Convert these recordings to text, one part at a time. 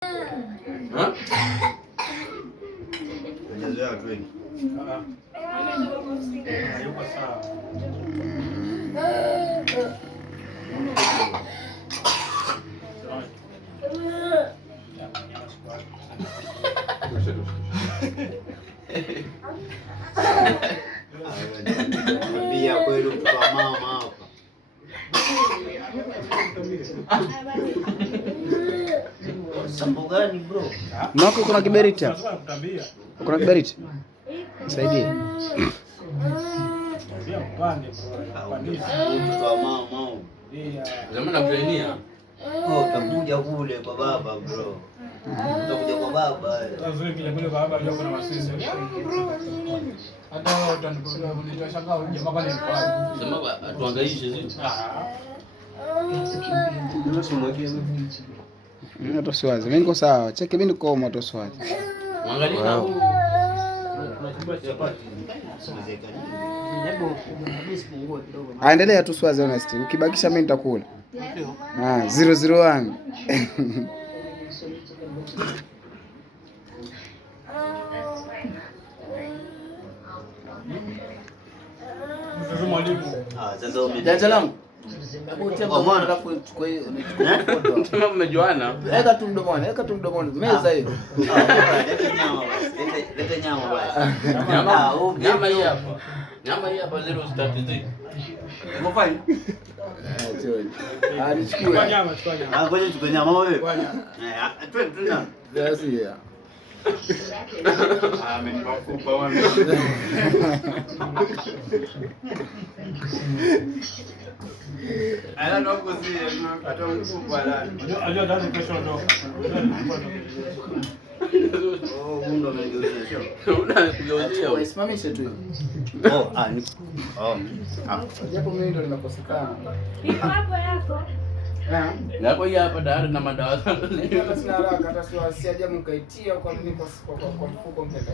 Bia kweli kwa mama hapa. Sambo gani bro? Mako kuna kiberiti hapa. Kuna kiberiti? Nisaidie. Bia upande bro. Kwa mama. Zamani nakuenia. Oh, utakuja kule kwa baba bro. Utakuja kwa baba. Sasa kile kule kwa baba ndio kuna masisi. Hata wao utanikuta kunitoshangaa jamaa kwani kwa. Sema atuangaishe sisi. Ndio simwagie wewe. Mimi ndo siwazi. Mimi niko sawa. Cheki mimi niko moto siwazi. Mwangalie na huyu. Aendelea tu siwazi honest. Ukibakisha mimi nitakula. 001. Sasa mwalimu. Sasa umejanja langu. Kama mmejuana, Weka tu mdomoni, meza hiyo. Leta nyama basi. Nyama hii hapa 033. Umefanya? Chukua nyama. Ngoja chukua nyama wewe. Twende. Basi ya. Amenipafupa wana. Ala ndo kusia hata mkubwa la. Ajua dada kesho ndo. Oh, mundo umegeuzia sio? Unakugeuzia. Usimamishe tu. Japo mimi ndo nimekosekana. Iko hapo yako. Nako hii hapa tayari na madawa. Hata sina haraka, hata siaje mkaitia kwa nini kwa mfuko mpenda.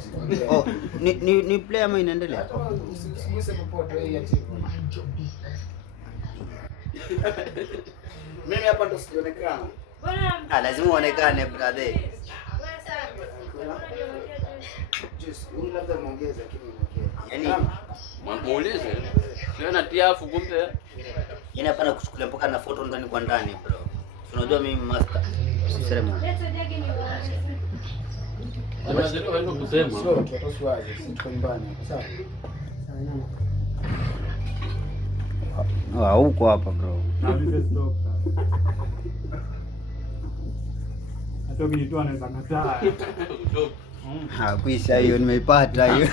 Oh, ni play ama inaendelea? Usiguse popote hii ya timu. Mimi hapa ndo sijaonekana. Lazima uonekane brother. Huyu labda muongeze lakini Yaani mwamuulize. Sio na tiafu kumbe. Yaani hapana kuchukulia mpaka na photo ndani kwa ndani bro. Unajua mimi master. Sisema. Unaweza wewe kusema. Sio tutoshi wazi, tuko nyumbani. Sawa. Huko hapa bro. Hata ukijitoa naweza kataa. Kuisha hiyo nimeipata hiyo.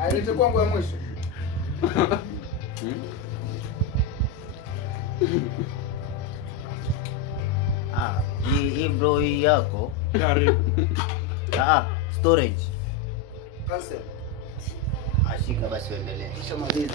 Alete kwangu ya mwisho. Hii bro hii yako. Karibu. Storage. Cancel. Ashika basi uendelee. Kisha maliza.